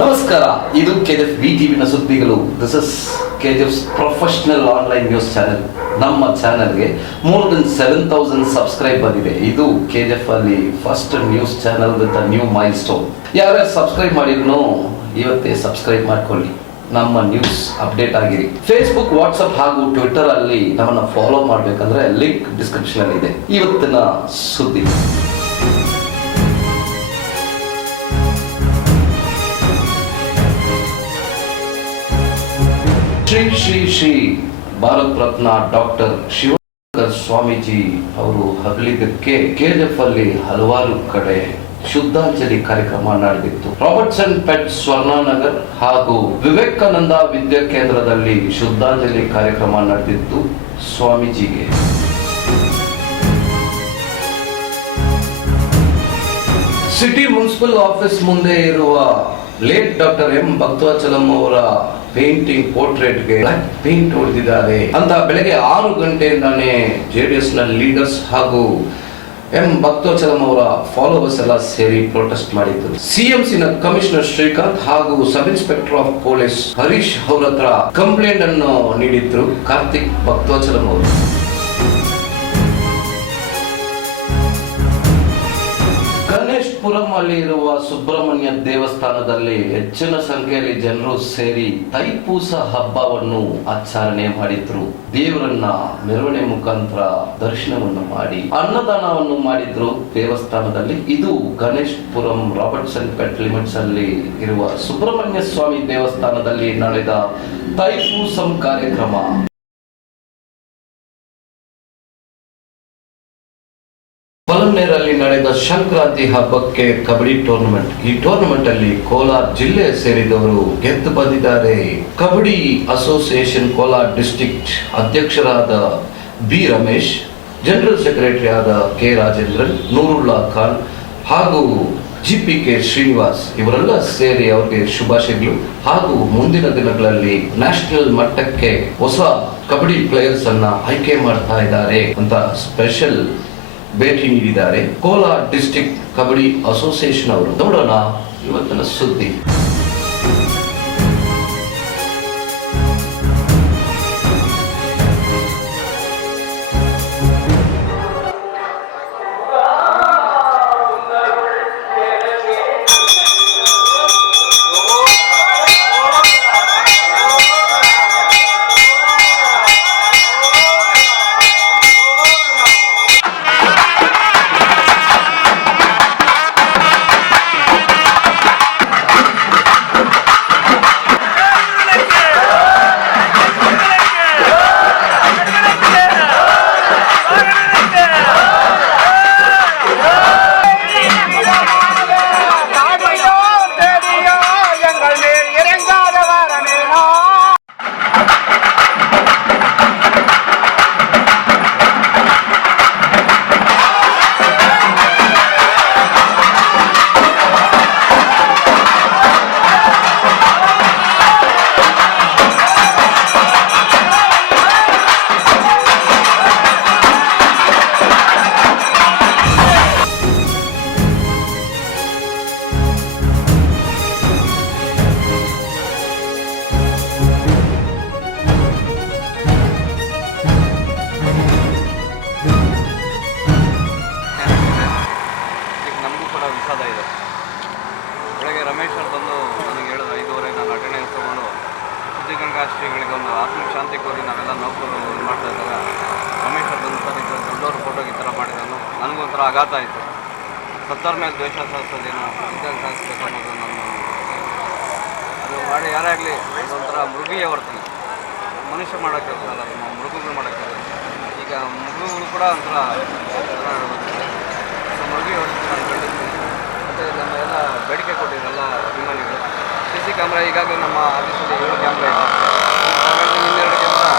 ನಮಸ್ಕಾರ, ಇದು ಕೆಜಿಎಫ್ ಟಿವಿನ ಸುದ್ದಿಗಳು. This is KGF professional online news channel. ನಮ್ಮ ಚಾನೆಲ್ಗೆ ಮೋರ್ ದೆನ್ 7,000 ಸಬ್ಸ್ಕ್ರೈಬ್ ಬಂದಿದೆ. ಇದು ಕೆಜಿಎಫ್ ಅಲ್ಲಿ first news channel with a new milestone. ಯಾರ್ಯಾರು ಸಬ್ಸ್ಕ್ರೈಬ್ ಮಾಡಿದ್ನೋ ಇವತ್ತೇ ಸಬ್ಸ್ಕ್ರೈಬ್ ಮಾಡ್ಕೊಳ್ಳಿ, ನಮ್ಮ ನ್ಯೂಸ್ ಅಪ್ಡೇಟ್ ಆಗಿರಿ. ಫೇಸ್ಬುಕ್, ವಾಟ್ಸ್ಆಪ್ ಹಾಗೂ ಟ್ವಿಟರ್ ಅಲ್ಲಿ ನಮ್ಮನ್ನ ಫಾಲೋ ಮಾಡಬೇಕಂದ್ರೆ ಲಿಂಕ್ ಡಿಸ್ಕ್ರಿಪ್ಷನ್ ಅಲ್ಲಿ ಇದೆ. ಇವತ್ತಿನ ಸುದ್ದಿ. ಶ್ರೀ ಶ್ರೀ ಶ್ರೀ ಭಾರತ ರತ್ನ ಡಾಕ್ಟರ್ ಶಿವಶಂಕರ ಸ್ವಾಮೀಜಿ ಅವರು ಅಗಲಿದ್ದಕ್ಕೆ ಕೆಜಿಎಫ್ ಅಲ್ಲಿ ಹಲವಾರು ಕಡೆ ಶುದ್ಧಾಂಜಲಿ ಕಾರ್ಯಕ್ರಮ ನಡೆದಿತ್ತು. ರಾಬರ್ಟ್ಸನ್ ಪೆಟ್ ಸ್ವರ್ಣನಗರ್ ಹಾಗೂ ವಿವೇಕಾನಂದ ವಿದ್ಯಾ ಕೇಂದ್ರದಲ್ಲಿ ಶುದ್ಧಾಂಜಲಿ ಕಾರ್ಯಕ್ರಮ ನಡೆದಿತ್ತು ಸ್ವಾಮೀಜಿಗೆ. ಸಿಟಿ ಮುನ್ಸಿಪಲ್ ಆಫೀಸ್ ಮುಂದೆ ಇರುವ ಲೇಟ್ ಡಾಕ್ಟರ್ ಎಂ ಭಕ್ತವಚಲಂ ಅವರ ಪೇಂಟಿಂಗ್ ಪೋರ್ಟ್ರೇಟ್ಗೆ ಪೇಂಟ್ ಹೊಡೆದಿದ್ದಾರೆ ಅಂತ ಬೆಳಗ್ಗೆ 6 ಗಂಟೆಯಿಂದಾನೇ ಜೆಡಿಎಸ್ ನ ಲೀಡರ್ಸ್ ಹಾಗೂ ಎಂ ಭಕ್ತವಚಲಂ ಅವರ ಫಾಲೋವರ್ಸ್ ಎಲ್ಲ ಸೇರಿ ಪ್ರೊಟೆಸ್ಟ್ ಮಾಡಿದ್ರು. ಸಿಎಂಸಿ ನ ಕಮಿಷನರ್ ಶ್ರೀಕಾಂತ್ ಹಾಗೂ sub inspector of police Harish ಅವರ ಹತ್ರ ಕಂಪ್ಲೇಂಟ್ ಅನ್ನು ನೀಡಿದ್ರು ಕಾರ್ತಿಕ್ ಭಕ್ತವಚಲಂ ಅವರು. ಗಣೇಶ್ಪುರಂ ಅಲ್ಲಿ ಇರುವ ಸುಬ್ರಹ್ಮಣ್ಯ ದೇವಸ್ಥಾನದಲ್ಲಿ ಹೆಚ್ಚಿನ ಸಂಖ್ಯೆಯಲ್ಲಿ ಜನರು ಸೇರಿ ತೈಪೂಸ ಹಬ್ಬವನ್ನು ಆಚರಣೆ ಮಾಡಿದ್ರು. ದೇವರನ್ನ ಮೆರವಣಿಗೆ ಮುಖಾಂತರ ದರ್ಶನವನ್ನು ಮಾಡಿ ಅನ್ನದಾನವನ್ನು ಮಾಡಿದ್ರು ದೇವಸ್ಥಾನದಲ್ಲಿ. ಇದು ಗಣೇಶ್ಪುರಂ ರಾಬರ್ಟ್ಸನ್ ಪೆಟ್ ಲಿಮಿಟ್ಸ್ ಅಲ್ಲಿ ಇರುವ ಸುಬ್ರಹ್ಮಣ್ಯ ಸ್ವಾಮಿ ದೇವಸ್ಥಾನದಲ್ಲಿ ನಡೆದ ತೈಪೂಸಂ ಕಾರ್ಯಕ್ರಮ. ಪಲಮ್ನೇರಲ್ಲಿ ನಡೆದ ಸಂಕ್ರಾಂತಿ ಹಬ್ಬಕ್ಕೆ ಕಬಡ್ಡಿ ಟೂರ್ನಮೆಂಟ್. ಈ ಟೂರ್ನಮೆಂಟ್ ಅಲ್ಲಿ ಕೋಲಾರ ಜಿಲ್ಲೆ ಸೇರಿದವರು ಗೆದ್ದು ಬಂದಿದ್ದಾರೆ. ಕಬಡ್ಡಿ ಅಸೋಸಿಯೇಷನ್ ಕೋಲಾರ ಡಿಸ್ಟ್ರಿಕ್ಟ್ ಅಧ್ಯಕ್ಷರಾದ ಬಿ ರಮೇಶ್, ಜನರಲ್ ಸೆಕ್ರೆಟರಿ ಆದ ಕೆ ರಾಜೇಂದ್ರನ್, ನೂರುಲ್ಲಾ ಖಾನ್ ಹಾಗೂ ಜಿಪಿಕೆ ಶ್ರೀನಿವಾಸ್ ಇವರೆಲ್ಲ ಸೇರಿ ಅವರಿಗೆ ಶುಭಾಶಯಗಳು ಹಾಗೂ ಮುಂದಿನ ದಿನಗಳಲ್ಲಿ ನ್ಯಾಷನಲ್ ಮಟ್ಟಕ್ಕೆ ಹೊಸ ಕಬಡ್ಡಿ ಪ್ಲೇಯರ್ಸ್ ಅನ್ನ ಆಯ್ಕೆ ಮಾಡ್ತಾ ಇದ್ದಾರೆ ಅಂತ ಸ್ಪೆಷಲ್ ಭೇಟಿ ನೀಡಿದ್ದಾರೆ ಕೋಲಾರ ಡಿಸ್ಟ್ರಿಕ್ಟ್ ಕಬಡ್ಡಿ ಅಸೋಸಿಯೇಷನ್ ಅವರು. ನೋಡೋಣ ಇವತ್ತಿನ ಸುದ್ದಿ. ಬೆಳಗ್ಗೆ ರಮೇಶ್ ಅವ್ರು ಬಂದು ನನಗೆ ಹೇಳಿದ್ರು 5:30 ನಾನು ಅಟೆಂಡೆನ್ಸ್ ತೊಗೊಂಡು ಸಿದ್ಧಗಂಗಾ ಶ್ರೀಗಳಿಗೆ ಒಂದು ಆತ್ಮಿಕ ಶಾಂತಿ ಕೋರಿ ನಾವೆಲ್ಲ ನೌಕರು ಇದು ಮಾಡ್ತಾ ಇದ್ದಾಗ ರಮೇಶ್ ಅವ್ರು ಬಂದು ಸರ್ ಇದು ದೊಡ್ಡವ್ರ ಫೋಟೋಗೆ ಈ ಥರ ಮಾಡಿದನು. ನನಗೊಂಥರ ಆಘಾತ ಆಯಿತು. ಸತ್ತವ್ರ ಮೇಲೆ ದ್ವೇಷ ಸಾಧಿಸೋದೇನೋ ಇದ್ದಾಗ ಸಾಧಿಸ್ಬೇಕು ಅನ್ನೋದು ನನ್ನ ಅದು ಮಾಡಿ ಯಾರೇ ಆಗಲಿ ಅದೊಂಥರ ಮೃಗೀಯ ವರ್ತನೆ. ಮನುಷ್ಯ ಮಾಡೋಕ್ಕಾಗಲ್ಲ, ಮೃಗಗಳು ಮಾಡೋಕ್ಕಾಗಲ್ಲ. ಈಗ ಮೃಗಗಳು ಕೂಡ ಒಂಥರ ಮೃಗೀಯ ವರ್ತನೆ ನಾನು ಕಂಡಿದ್ದೀನಿ. ಮತ್ತು ನಮ್ಮ ಎಲ್ಲ ಬೇಡಿಕೆ ಕೊಟ್ಟಿದ್ರಲ್ಲ ಅಭಿಮಾನಿಗಳು. CC ಕ್ಯಾಮ್ರಾ ಈಗಾಗಲೇ ನಮ್ಮ ಆಫೀಸಲ್ಲಿ 7 ಕ್ಯಾಮ್ರಾ ಇದೆ. ಇನ್ನೆರಡು ಕ್ಯಾಮ್ರಾ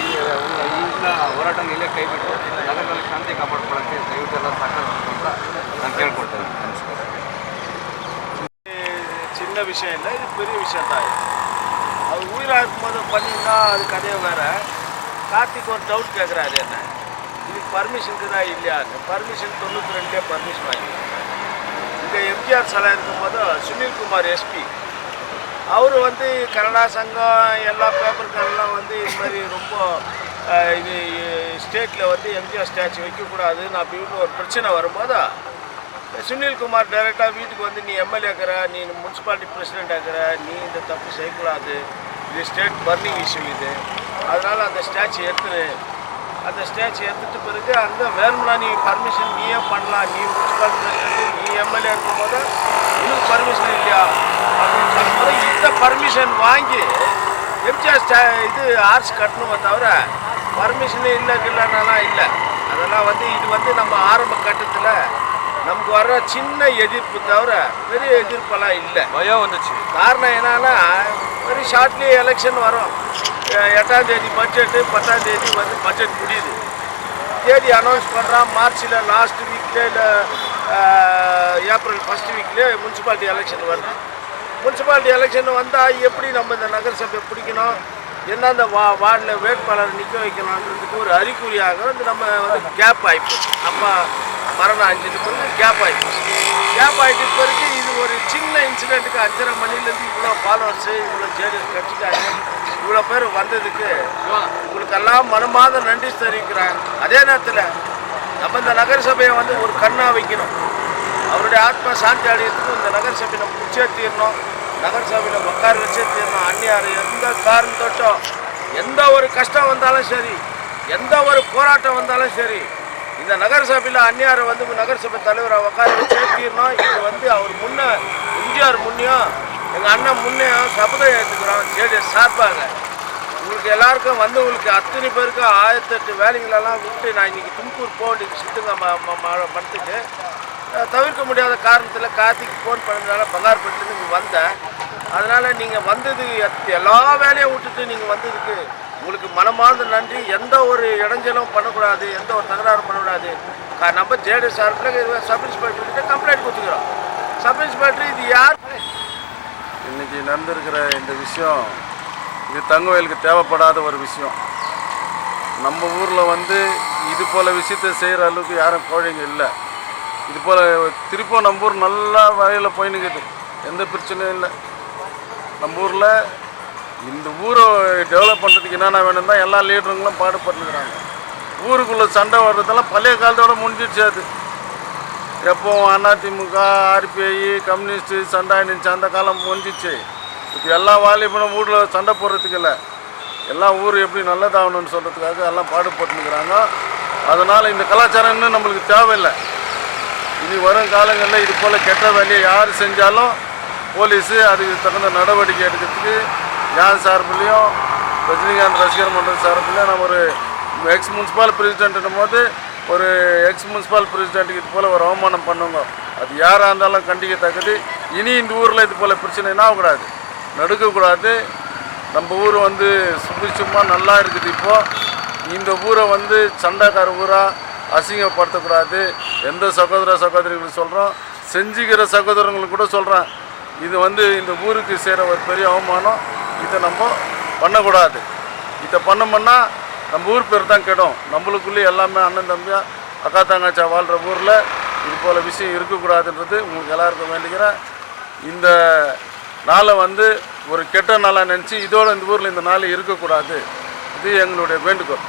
ಈಗಿನ ಹೋರಾಟನ ಇಲ್ಲೇ ಕೈ ಬಿಟ್ಟು ನಗರದಲ್ಲಿ ಶಾಂತಿ ಕಾಪಾಡ್ಕೊಳ್ಳೋಕ್ಕೆ ದಯವಿಟ್ಟೆಲ್ಲ ಸಾಕಷ್ಟು ಅಂತ ನಾನು ಕೇಳ್ಕೊಳ್ತೇನೆ. ನಮಸ್ಕಾರ. சின்ன விஷயம் இல்லை, இது பெரிய விஷயம் தான். அது உயிராகும் போது பண்ணிங்கன்னா அது கதையை வேறு. கார்த்திக் ஒரு டவுட் கேட்குறாரு, என்ன இதுக்கு பர்மிஷனுக்கு தான் இல்லையா? பர்மிஷன் 92 பர்மிஷன் வாங்கி இந்த எம்ஜிஆர் சிலை இருக்கும்போது சுனில் குமார் எஸ்பி அவர் வந்து கன்னடா சங்கம் எல்லா பேப்பர்கள்லாம் வந்து இது மாதிரி ரொம்ப இது ஸ்டேட்டில் வந்து எம்ஜிஆர் ஸ்டாச்சு வைக்கக்கூடாதுன்னு அப்படின்னு ஒரு பிரச்சனை வரும்போது சுனில் குமார் டைரெக்டாக வீட்டுக்கு வந்து நீ எம்எல்ஏ ஆக்கிற, நீ முனிசிபாலிட்டி பிரசிடென்ட் ஆக்கிற, நீ இந்த தப்பு செய்யக்கூடாது, இது ஸ்டேட் பர்னிங் இஷ்யூ இது, அதனால் அந்த ஸ்டாச்சு எடுத்துரு. அந்த ஸ்டாச்சு எடுத்துட்டு பிறகு அங்கே வேணும்னா நீ பர்மிஷன் நீயே பண்ணலாம், நீ முனிசிபாலிட்டி பிரசிடென்ட் நீ எம்எல்ஏ இருக்கும்போது உனக்கு பர்மிஷன் இல்லையா அப்படின்னு சொல்லும்போது இந்த பர்மிஷன் வாங்கி எம்ஜிஆர் இது ஆர்ட்ஸ் கட்டணுமே தவிர பர்மிஷனே இல்லைன்னாலாம் இல்லை. அதெல்லாம் வந்து இது வந்து நம்ம ஆரம்ப கட்டத்தில் நமக்கு வர்ற சின்ன எதிர்ப்பு தவிர பெரிய எதிர்ப்பெல்லாம் இல்லை. பயம் வந்துச்சு. காரணம் என்னன்னா வெரி ஷார்ட்லி எலெக்ஷன் வரும். 8ஆம் தேதி பட்ஜெட்டு, 10ஆம் தேதி வந்து பட்ஜெட் முடியுது. தேதி அனௌன்ஸ் பண்ணுறான் மார்ச்சில் லாஸ்ட் வீக்லேயே இல்லை ஏப்ரல் ஃபஸ்ட் வீக்லேயே முனிசிபாலிட்டி எலெக்ஷன் வருது. முனிசிபாலிட்டி எலெக்ஷன் வந்தால் எப்படி நம்ம இந்த நகரசபை பிடிக்கணும், எந்தெந்த வார்டில் வேட்பாளர் நிற்க வைக்கணுன்றதுக்கு ஒரு அறிகுறியாக வந்து நம்ம வந்து கேப் ஆகிப்போம். நம்ம மரணம் அஞ்சலி பிறகு கேப் ஆகிப்போம். கேப் ஆகிட்டு பிறகு இது ஒரு சின்ன இன்சிடெண்ட்டுக்கு 5:30 மணிலேருந்து இவ்வளோ ஃபாலோவர்ஸு, இவ்வளோ ஜேடிஎஸ் கட்சிக்காரங்க இவ்வளோ பேர் வந்ததுக்கு உங்களுக்கெல்லாம் மனமாத நன்றி தெரிவிக்கிறாங்க. அதே நேரத்தில் நம்ம இந்த நகரசபையை வந்து ஒரு கண்ணா வைக்கணும். அவருடைய ஆத்மா சாந்தி அடையிறதுக்கு இந்த நகரசபை நம்ம முடிச்சே தீரணும். நகரசபையில் உட்கார வச்சே தீரணும். அந்நியார் எந்த காரணத்தோட்டோ எந்த ஒரு கஷ்டம் வந்தாலும் சரி, எந்த ஒரு போராட்டம் வந்தாலும் சரி, இந்த நகரசபையில் அந்நியாரை வந்து நகரசபை தலைவரை உட்கார வச்சே தீரணும். இது வந்து அவர் முன்னே எம்ஜிஆர் முன்னையும் எங்கள் அண்ணன் முன்னையும் சபதம் ஏற்றுக்கிறோம் ஜேடிஎஸ் சார்பாக. உங்களுக்கு எல்லாருக்கும் வந்து உங்களுக்கு அத்தனை பேருக்கு 1008 வேலைங்களெல்லாம் விட்டு நான் இன்றைக்கி தும்கூர் போக வேண்டியது சித்துங்க மனத்துக்கு தவிர்க்க முடியாத காரணத்தில் கார்த்திக்கு ஃபோன் பண்ணதுனால பங்கார்பேட்டிலேருந்து இங்கே வந்தேன். அதனால் நீங்கள் வந்தது எல்லா வேலையும் விட்டுட்டு நீங்கள் வந்ததுக்கு உங்களுக்கு மனமார்ந்த நன்றி. எந்த ஒரு இடைஞ்சலும் பண்ணக்கூடாது, எந்த ஒரு தகராறும் பண்ணக்கூடாது. நம்ம ஜேடிஎஸ் சார்பில் சப் இன்ஸ்பெக்டர்கிட்ட கம்ப்ளைண்ட் கொடுத்துக்கிறோம். சப் இன்ஸ்பெக்டர் இது யார் இன்றைக்கி நடந்திருக்கிற இந்த விஷயம் இது தங்கவயலுக்கு தேவைப்படாத ஒரு விஷயம். நம்ம ஊரில் வந்து இது போல் விஷயத்தை செய்கிற அளவுக்கு யாரும் கோழைங்க இல்லை. இது போல் திருப்பம் நம்ம ஊர் நல்லா வகையில் போயின்னுக்குது, எந்த பிரச்சனையும் இல்லை. நம்ம ஊரில் இந்த ஊரை டெவலப் பண்ணுறதுக்கு என்னென்ன வேணும் தான் எல்லா லீடருங்களும் பாடுபட்டுருக்குறாங்க. ஊருக்குள்ளே சண்டை வர்றதெல்லாம் பழைய காலத்தோடு முடிஞ்சிடுச்சு. அது எப்போ அதிமுக, ஆர்பிஐ, கம்யூனிஸ்ட்டு சண்டை ஆயிடுச்சு, அந்த காலம் முடிஞ்சிச்சு. இப்போ எல்லா வாலிபனும் ஊரில் சண்டை போடுறதுக்கு இல்லை, எல்லாம் ஊர் எப்படி நல்லதாகணும்னு சொல்கிறதுக்காக எல்லாம் பாடுபட்டுருக்குறாங்க. அதனால் இந்த கலாச்சாரம் இன்னும் நம்மளுக்கு தேவையில்லை. இனி வரும் காலங்களில் இது போல் கெட்ட வேலையை யார் செஞ்சாலும் போலீஸு அதுக்கு தகுந்த நடவடிக்கை எடுக்கிறதுக்கு யார் சார்பிலையும் ரஜினிகாந்த் ரசிகர் மன்ற சார்பில் நம்ம ஒரு எக்ஸ் முனிசிபால் பிரசிடென்ட்னும் போது ஒரு எக்ஸ் முனிசிபால் பிரசிடென்ட்டுக்கு இது போல் ஒரு அவமானம் பண்ணுங்க. அது யாராக இருந்தாலும் கண்டிக்கத்தக்கது. இனி இந்த ஊரில் இது போல் பிரச்சனை என்ன ஆகக்கூடாது, நடுக்கக்கூடாது. நம்ம ஊர் வந்து சுபிட்சமாக நல்லா இருக்குது. இப்போது இந்த ஊரை வந்து சண்டைக்கார ஊராக அசிங்கப்படுத்தக்கூடாது. எந்த சகோதரிகளுக்கு சொல்கிறோம், செஞ்சுக்கிற சகோதரங்களுக்கு கூட சொல்கிறேன், இது வந்து இந்த ஊருக்கு செய்கிற ஒரு பெரிய அவமானம். இதை நம்ம பண்ணக்கூடாது. இதை பண்ணோம்னா நம்ம ஊர் பேர் தான் கெடும். நம்மளுக்குள்ளேயே எல்லாமே அண்ணன் தம்பியாக அக்கா தங்கச்சா வாழ்கிற ஊரில் இது போல் விஷயம் இருக்கக்கூடாதுன்றது உங்களுக்கு எல்லாருக்கும் வேண்டிக்கிறேன். இந்த நாளை வந்து ஒரு கெட்ட நாளாக நினச்சி இதோடு இந்த ஊரில் இந்த நாள் இருக்கக்கூடாது. இது எங்களுடைய வேண்டுகோள்.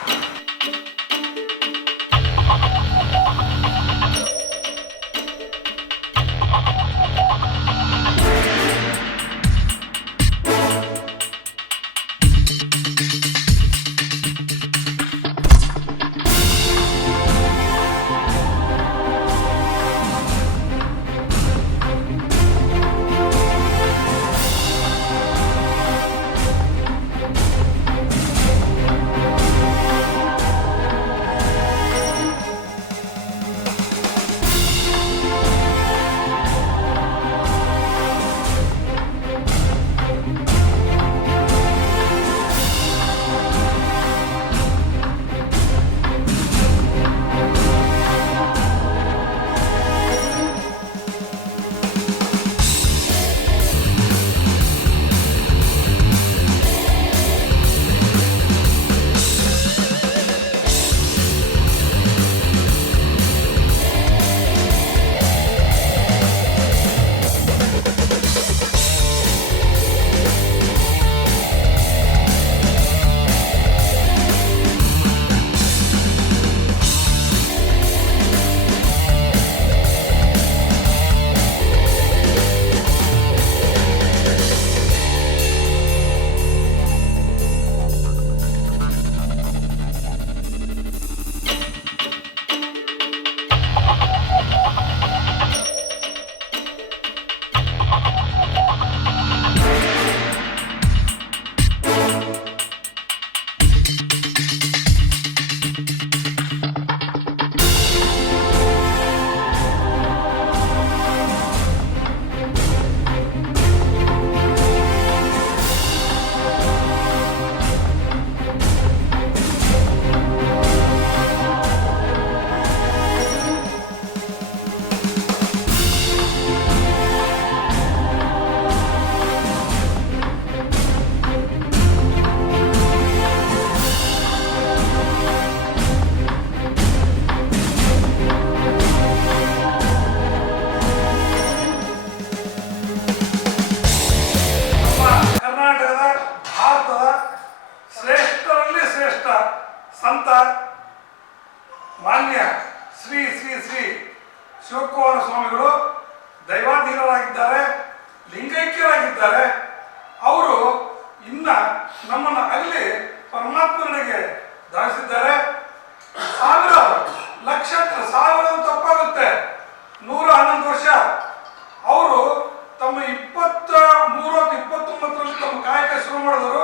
ಧರ್ಮಸ್ಥಿರರಾಗಿದ್ದಾರೆ, ಲಿಂಗೈಕ್ಯರಾಗಿದ್ದಾರೆ. ಅವರು ಇನ್ನ ನಮ್ಮನ್ನು ಅಲ್ಲಿ ಪರಮಾತ್ಮನಿಗೆ ದಾಟಿಸಿದ್ದಾರೆ. ಸಾವಿರಾರು ಲಕ್ಷಾಂತರ ಸಾವಿರ ತಪ್ಪಾಗುತ್ತೆ 111 ವರ್ಷ ಅವರು ತಮ್ಮ 23-29 ತಮ್ಮ ಕಾಯಕ ಶುರು ಮಾಡಿದ್ರು.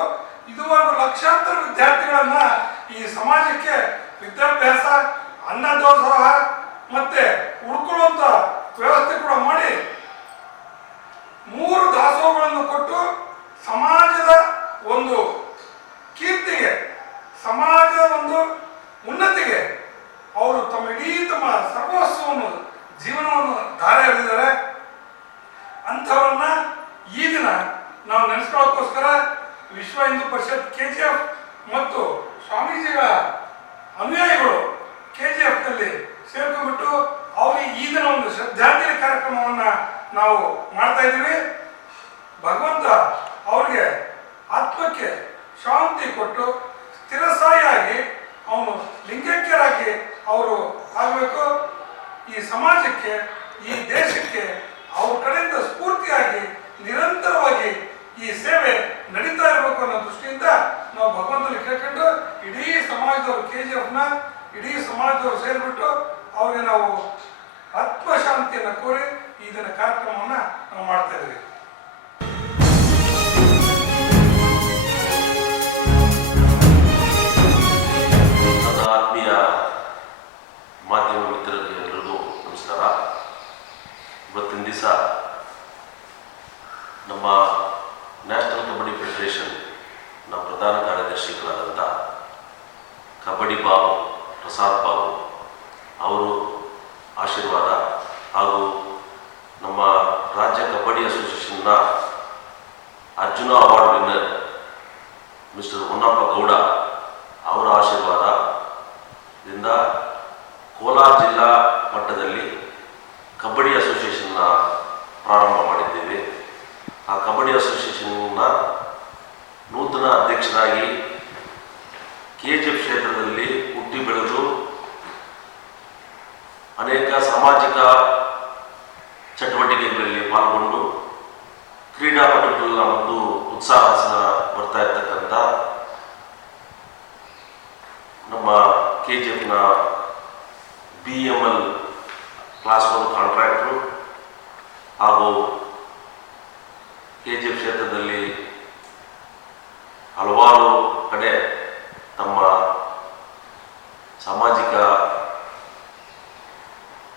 ಇದುವರೆಗೂ ಲಕ್ಷಾಂತರ ವಿದ್ಯಾರ್ಥಿಗಳನ್ನ ಈ ಸಮಾಜಕ್ಕೆ ವಿದ್ಯಾಭ್ಯಾಸ, ಅನ್ನದಾಸೋಹ ಮತ್ತೆ ಉಳ್ಕೊಳ್ಳುವಂತ ವ್ಯವಸ್ಥೆ ಕೂಡ ಮಾಡಿ 3 ದಾಸೋಹಗಳನ್ನು ಕೊಟ್ಟು ಸಮಾಜದ ಒಂದು ಕೀರ್ತಿಗೆ, ಸಮಾಜದ ಒಂದು ಉನ್ನತಿಗೆ ಅವರು ತಮ್ಮ ಸರ್ವಸ್ವವನ್ನು ಜೀವನವನ್ನು ಧಾರೆ ಎರೆದಿದ್ದಾರೆ. ಅಂಥವ್ರನ್ನ ಈ ದಿನ ನಾವು ನೆನೆಸ್ಕೊಳ್ಳೋಕ್ಕೋಸ್ಕರ ವಿಶ್ವ ಹಿಂದೂ ಪರಿಷತ್ KGF ಮತ್ತು ಸ್ವಾಮೀಜಿಗಳ ಅನುಯಾಯಿಗಳು KGF ನಲ್ಲಿ ಸೇರ್ಕೊಂಡ್ಬಿಟ್ಟು ಅವರಿಗೆ ಈ ದಿನ ಒಂದು ಶ್ರದ್ಧಾಂಜಲಿ ಕಾರ್ಯಕ್ರಮವನ್ನ ನಾವು ಮಾಡ್ತಾ ಇದ್ದೀವಿ. ಭಗವಂತ ಅವ್ರಿಗೆ ಆತ್ಮಕ್ಕೆ ಶಾಂತಿ ಕೊಟ್ಟು ಸ್ಥಿರಸಾಯಿಯಾಗಿ ಅವನು ಲಿಂಗೈಕ್ಯರಾಗಿ ಅವರು ಆಗಬೇಕು. ಈ ಸಮಾಜಕ್ಕೆ, ಈ ದೇಶಕ್ಕೆ ಅವ್ರ ಕಡೆಯಿಂದ ಸ್ಫೂರ್ತಿಯಾಗಿ ನಿರಂತರವಾಗಿ ಈ ಸೇವೆ ನಡೀತಾ ಇರಬೇಕು ಅನ್ನೋ ದೃಷ್ಟಿಯಿಂದ ನಾವು ಭಗವಂತನಲ್ಲಿ ಕೇಳ್ಕೊಂಡು ಇಡೀ ಸಮಾಜದವರು KGFನ ಇಡೀ ಸಮಾಜದವರು ಸೇರಿಬಿಟ್ಟು ಅವ್ರಿಗೆ ನಾವು ಆತ್ಮಶಾಂತಿಯನ್ನು ಕೋರಿ ಈ ದಿನ ಕಾರ್ಯಕ್ರಮವನ್ನು ನಾವು ಮಾಡ್ತಾ ಇದ್ದೀವಿ. ಆತ್ಮೀಯ ಮಾಧ್ಯಮ ಮಿತ್ರರಿಗೆ ಎಲ್ಲರಿಗೂ ನಮಸ್ಕಾರ. ಇವತ್ತಿನ ದಿವಸ ನಮ್ಮ ನ್ಯಾಷನಲ್ ಕಬಡ್ಡಿ ಫೆಡರೇಷನ್ನ ಪ್ರಧಾನ ಕಾರ್ಯದರ್ಶಿಗಳಾದಂಥ ಕಬಡ್ಡಿ ಬಾಬು ಪ್ರಸಾದ್ ಬಾಬು ಅವರು ಆಶೀರ್ವಾದ ಹಾಗೂ ನಮ್ಮ ರಾಜ್ಯ ಕಬಡ್ಡಿ ಅಸೋಸಿಯೇಷನ್ನ Arjuna award winner mister Honnappa Gowda ಅವರ ಆಶೀರ್ವಾದದಿಂದ ಕೋಲಾರ ಜಿಲ್ಲಾ ಮಟ್ಟದಲ್ಲಿ ಕಬಡ್ಡಿ ಅಸೋಸಿಯೇಷನ್ನ ಪ್ರಾರಂಭ ಮಾಡಿದ್ದೇವೆ. ಆ ಕಬಡ್ಡಿ ಅಸೋಸಿಯೇಷನ್ನ ನೂತನ ಅಧ್ಯಕ್ಷರಾಗಿ KGF ಕ್ಷೇತ್ರದಲ್ಲಿ ಹುಟ್ಟಿ ಬೆಳೆದು ಅನೇಕ ಸಾಮಾಜಿಕ ಚಟುವಟಿಕೆಗಳಲ್ಲಿ ಪಾಲ್ಗೊಂಡು ಕ್ರೀಡಾಪಟುಗಳ ಒಂದು ಉತ್ಸಾಹ ಬರ್ತಾ ಇರ್ತಕ್ಕಂಥ ನಮ್ಮ KGFನ BML ಕ್ಲಾಸ್ 1 ಕಾಂಟ್ರಾಕ್ಟ್ರು ಹಾಗೂ KGF ಕ್ಷೇತ್ರದಲ್ಲಿ ಹಲವಾರು ಕಡೆ ತಮ್ಮ ಸಾಮಾಜಿಕ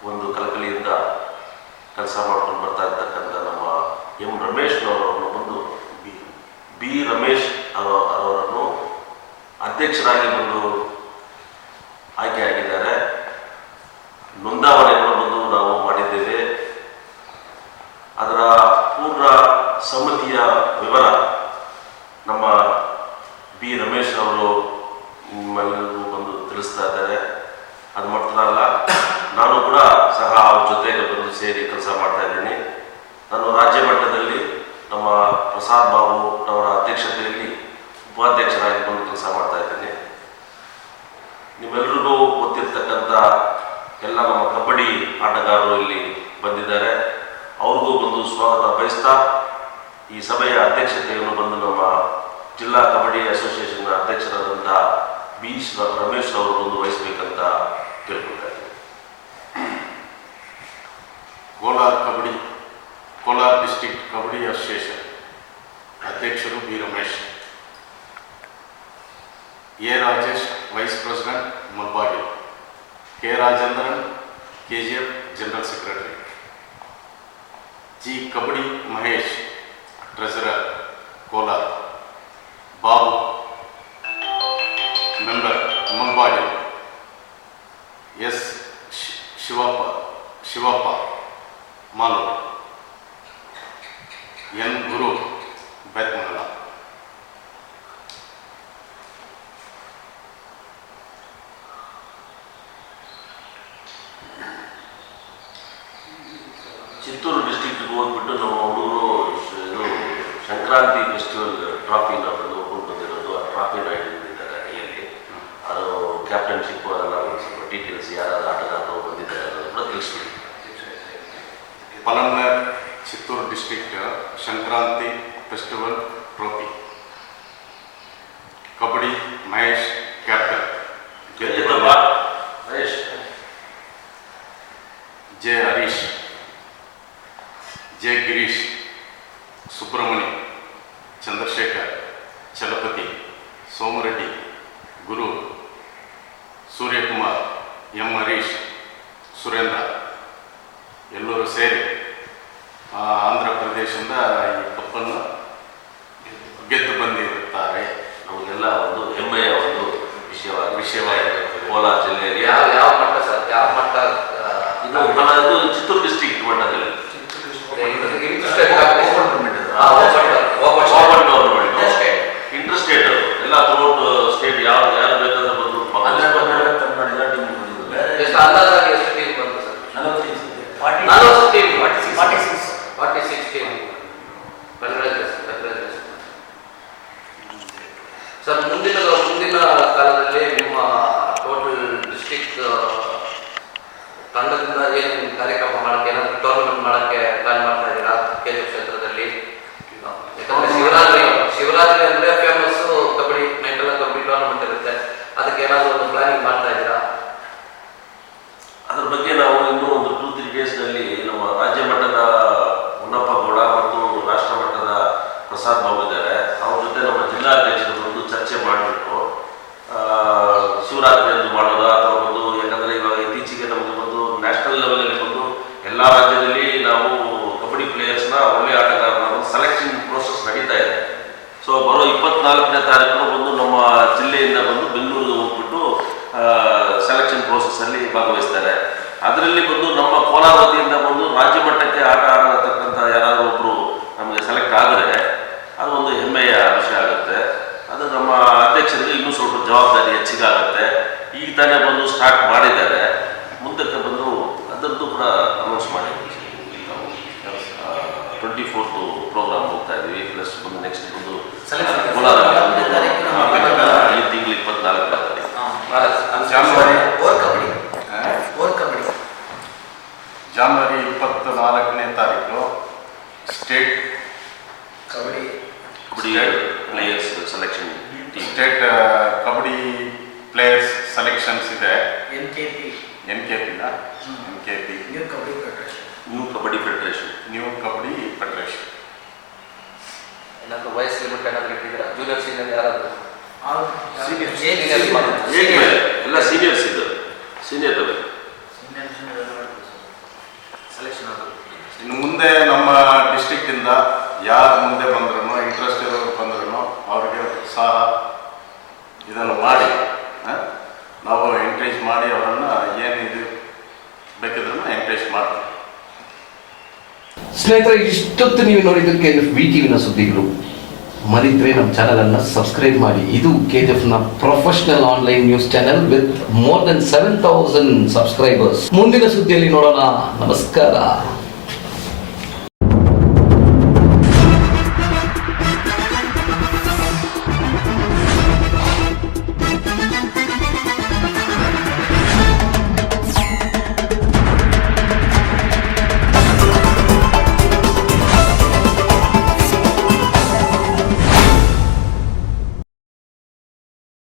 ಒಂದು ಕಳಕಳಿಯಿಂದ ಕೆಲಸ ಮಾಡ್ಕೊಂಡು ಬರ್ತಾ ಇರ್ತಕ್ಕಂಥ ನಮ್ಮ ರಮೇಶ್ನವರನ್ನು ಬಂದು ಬಿ ರಮೇಶ್ ಅವರನ್ನು ಅಧ್ಯಕ್ಷರಾಗಿ ಬಂದು ಆಯ್ಕೆಯಾಗಿದ್ದಾರೆ. ನೋಂದಾವಣೆಯನ್ನು ಬಂದು ನಾವು ಮಾಡಿದ್ದೇವೆ. ಅದರ ಪೂರ್ಣ ಸಮಿತಿಯ ವಿವರ ನಮ್ಮ ಬಿ ರಮೇಶ್ ಅವರು ನಿಮ್ಮೆಲ್ಲರಿಗೂ ಬಂದು ತಿಳಿಸ್ತಾ ಇದ್ದಾರೆ. ಅದು ಮಾತ್ರ ಅಲ್ಲ, ನಾನು ಕೂಡ ಸಹ ಅವ್ರ ಜೊತೆಗೆ ಬಂದು ಸೇರಿ ಕೆಲಸ ಮಾಡ್ತಾ ಇದ್ದೀನಿ. ನಾನು ರಾಜ್ಯ ಮಟ್ಟದಲ್ಲಿ ನಮ್ಮ ಪ್ರಸಾದ್ ಬಾಬು ಅವರ ಅಧ್ಯಕ್ಷತೆಯಲ್ಲಿ ಉಪಾಧ್ಯಕ್ಷರಾಗಿ ಬಂದು ಕೆಲಸ ಮಾಡ್ತಾ ಇದ್ದೀನಿ. ನಿಮ್ಮೆಲ್ಲರಿಗೂ ಗೊತ್ತಿರ್ತಕ್ಕಂಥ ಎಲ್ಲ ನಮ್ಮ ಕಬಡ್ಡಿ ಆಟಗಾರರು ಇಲ್ಲಿ ಬಂದಿದ್ದಾರೆ. ಅವ್ರಿಗೂ ಬಂದು ಸ್ವಾಗತ ಬಯಸ್ತಾ ಈ ಸಭೆಯ ಅಧ್ಯಕ್ಷತೆಯನ್ನು ಬಂದು ನಮ್ಮ ಜಿಲ್ಲಾ ಕಬಡ್ಡಿ ಅಸೋಸಿಯೇಷನ್ನ ಅಧ್ಯಕ್ಷರಾದಂಥ ಬಿ ರಮೇಶ್ ಅವರು ಬಂದು ವಹಿಸಬೇಕಂತ ಕೇಳ್ಕೊಳ್ತಾ ಇದ್ದೀನಿ. ಕೋಲಾರ ಡಿಸ್ಟ್ರಿಕ್ಟ್ ಕಬಡ್ಡಿ ಅಸೋಸಿಯೇಷನ್ ಅಧ್ಯಕ್ಷರು B Ramesh, A Rajesh vice president Mulbagi, K Rajendran KGF general secretary, G kabaddi Mahesh treasurer Kolar, Babu member Mulbagi, S Shivappa Malur, N Guru Bethamangala. Chittoor ಡಿಸ್ಟಿಕ್ಗೆ ಹೋಗ್ಬಿಟ್ಟು ನಮ್ಮ ಹುಡುಗರು ಇದು ಸಂಕ್ರಾಂತಿ ಫೆಸ್ಟಿವಲ್ ಟ್ರಾಫಿನ ಬಂದು ಹೋಗ್ಕೊಂಡು ಬಂದಿರೋದು. ಆ ಟ್ರಾಫಿನ ಹಿಡಿದಿದ್ದಾರೆ ಕೈಯಲ್ಲಿ. ಅದು ಕ್ಯಾಪ್ಟನ್ಶಿಪ್ ಅದೆಲ್ಲ ಸ್ವಲ್ಪ ಡೀಟೇಲ್ಸ್ ಯಾರಾದ್ರು ಆಟಗಾರರು ಬಂದಿದ್ದಾರೆ ಅನ್ನೋದು ಕೂಡ ತಿಳಿಸ್ಬಿಡಿ. Palamaner Chittoor district Sankranti festival trophy. Kabaddi Mahesh captain. J Harish, J Girish, Subrahmanya, Chandrashekar, Chalapathi, Somareddy, Guru, Suryakumar, M Harish, Surendra ಎಲ್ಲರೂ ಸೇರಿ ಆಂಧ್ರ ಪ್ರದೇಶದಿಂದ ಈ ಕಪ್ಪನ್ನು ಗೆದ್ದು ಬಂದಿರುತ್ತಾರೆ. ನಮಗೆಲ್ಲ ಒಂದು ಹೆಮ್ಮೆಯ ಒಂದು ವಿಷಯವಾಗಿದೆ. ಕೋಲಾರ ಜಿಲ್ಲೆಯಲ್ಲಿ ಯಾವ ಮಟ್ಟ ಸರ್? ಯಾವ ಮಟ್ಟ? ಇದು ಚಿತ್ತೂರು ಡಿಸ್ಟ್ರಿಕ್ಟ್ ಮಟ್ಟದಲ್ಲಿ ಇಂಟರ್ ಸ್ಟೇಟ್ ಎಲ್ಲ ಥ್ರೂಔಟ್ ಸ್ಟೇಟ್ ಯಾರು ಬೇಕಾದ್ರೆ ಬಂದು ಅಂದಾಜಾಗಿ ಎಷ್ಟು ಟೀಮ್ ಬಂತು ಸರ್? 46 ಟೀಮ್. ಸರ್, ಮುಂದಿನ ಕಾಲದಲ್ಲಿ ನಿಮ್ಮ ಟೋಟಲ್ ಡಿಸ್ಟ್ರಿಕ್ಟ್ ತಂಡದಿಂದ ಏನು ಕಾರ್ಯಕ್ರಮ ಮಾಡಕ್ಕೆ, ಏನಾದರೂ ಟೂರ್ನಮೆಂಟ್ ಮಾಡಕ್ಕೆ ಪ್ಲಾನ್ ಮಾಡ್ತಾ ಇದ್ದೀರಾ KGF ಕ್ಷೇತ್ರದಲ್ಲಿ? ಯಾಕಂದ್ರೆ ಶಿವರಾತ್ರಿ ಅಂದ್ರೆ ಫೇಮಸ್ ಕಬಡ್ಡಿ ನೈಟ್ ಎಲ್ಲ ಕಬಡ್ಡಿ ಟೂರ್ನಮೆಂಟ್ ಇರುತ್ತೆ. ಅದಕ್ಕೆ ಏನಾದರೂ ಒಂದು ಪ್ಲಾನಿಂಗ್ ಮಾಡ್ತಾ ಇದ್ದೀರಾ? ಅದ್ರ ಬಗ್ಗೆ ನಾವು ಇನ್ನೂ ಒಂದು 2-3 ಡೇಸ್ನಲ್ಲಿ ನಮ್ಮ ರಾಜ್ಯ ಮಟ್ಟದ ಉನ್ನಪ್ಪ ಗೌಡ ಮತ್ತು ರಾಷ್ಟ್ರ ಮಟ್ಟದ ಪ್ರಸಾದ್ ಬಾಬು ಇದ್ದಾರೆ, ಅವ್ರ ಜೊತೆ ನಮ್ಮ ಜಿಲ್ಲಾಧ್ಯಕ್ಷರು ಬಂದು ಚರ್ಚೆ ಮಾಡಿಬಿಟ್ಟು ಶಿವರಾತ್ರಿಯನ್ನು ಮಾಡೋದಾ ಅಥವಾ ಬಂದು, ಯಾಕಂದರೆ ಇವಾಗ ಇತ್ತೀಚೆಗೆ ನಮಗೆ ಬಂದು ನ್ಯಾಷನಲ್ ಲೆವೆಲಲ್ಲಿ ಬಂದು ಎಲ್ಲ ರಾಜ್ಯದಲ್ಲಿ ನಾವು ಕಬಡ್ಡಿ ಪ್ಲೇಯರ್ಸ್ನ ಒಳ್ಳೆಯ ಆಟಗಾರರ ಸೆಲೆಕ್ಷನ್ ಪ್ರೋಸೆಸ್ ನಡೀತಾ ಇದೆ. ಸೊ ಬರೋ 24ನೇ ತಾರೀಕು ಬಂದು ನಮ್ಮ ಜಿಲ್ಲೆಯಿಂದ ಬಂದು ಬೆಂಗಳೂರಿಗೆ ಹೋಗ್ಬಿಟ್ಟು ಸೆಲೆಕ್ಷನ್ ಪ್ರೋಸೆಸ್ಸಲ್ಲಿ ಭಾಗವಹಿಸ್ತಾರೆ. ಅದರಲ್ಲಿ ಬಂದು ನಮ್ಮ ಕೋಲಾರ ವತಿಯಿಂದ ಬಂದು ರಾಜ್ಯ ಮಟ್ಟಕ್ಕೆ ಆಟ ಆಡತಕ್ಕಂಥ ಯಾರಾದರೂ ಒಬ್ಬರು ನಮಗೆ ಸೆಲೆಕ್ಟ್ ಆದರೆ ಅದು ಒಂದು ಹೆಮ್ಮೆಯ ವಿಷಯ ಆಗುತ್ತೆ. ಅದು ನಮ್ಮ ಅಧ್ಯಕ್ಷರಿಗೆ ಇನ್ನೂ ಸ್ವಲ್ಪ ಜವಾಬ್ದಾರಿ ಹೆಚ್ಚಿಗಾಗುತ್ತೆ. ಈಗ ತಾನೇ ಬಂದು ಸ್ಟಾರ್ಟ್ ಮಾಡಿದ್ದಾರೆ, ಮುಂದಕ್ಕೆ ಬಂದು ಅದರದ್ದು ಕೂಡ ಅನೌನ್ಸ್ ಮಾಡಿದ್ದೀವಿ. ನಾವು 24th ಪ್ರೋಗ್ರಾಮ್ ಹೋಗ್ತಾ ಇದ್ದೀವಿ. ಪ್ಲಸ್ ಬಂದು ನೆಕ್ಸ್ಟ್ ಬಂದು ಕೋಲಾರ ಈ ತಿಂಗಳು 24ನೇ ತಾರೀಕು ಜಾನ್ವರಿ 24ನೇ ತಾರೀಕು state kabaddi players selection team, state kabaddi players selections ಇದೆ. NKP new kabaddi federation. ಏನಾದರೂ ವಯಸ್ಸು ಲಿಮಿಟ್ ಏನಾದರೂ ಇಟ್ಟಿದ್ದೀರಾ? ಜೂನಿಯರ್ ಸೀನಿಯರ್ ಯಾರಾದರೂ? ಎಲ್ಲ ಸೀನಿಯರ್ಸ್ ಇದು, ಸೀನಿಯರ್ ಸೆಲೆಕ್ಷನ್ ಅದು. ಇನ್ನು ಮುಂದೆ ನಮ್ಮ ಡಿಸ್ಟ್ರಿಕ್ಟಿಂದ ಯಾರು ಮುಂದೆ ಬಂದ್ರೂ, ಇಂಟ್ರೆಸ್ಟ್ ಇರೋರು ಬಂದ್ರೂ ಅವ್ರಿಗೆ ಉತ್ಸಾಹ ಇದನ್ನು ಮಾಡಿ ನಾವು ಎಂಕರೇಜ್ ಮಾಡಿ ಅವರನ್ನು ಏನು ಇದು ಬೇಕಿದ್ರೂ ಎಂಕರೇಜ್ ಮಾಡ್ತೀವಿ. ಸ್ನೇಹಿತರೆ, ಇಷ್ಟೊತ್ತು ನೀವು ನೋಡಿದ್ದಕ್ಕೆ VTVನ ಸುದ್ದಿಗಳು. ಮರಿದ್ರೆ ನಮ್ಮ ಚಾನಲ್ ಅನ್ನು ಸಬ್ಸ್ಕ್ರೈಬ್ ಮಾಡಿ. ಇದು KGFನ professional online news channel with more than 7,000 subscribers. ಮುಂದಿನ ಸುದ್ದಿಯಲ್ಲಿ ನೋಡೋಣ. ನಮಸ್ಕಾರ.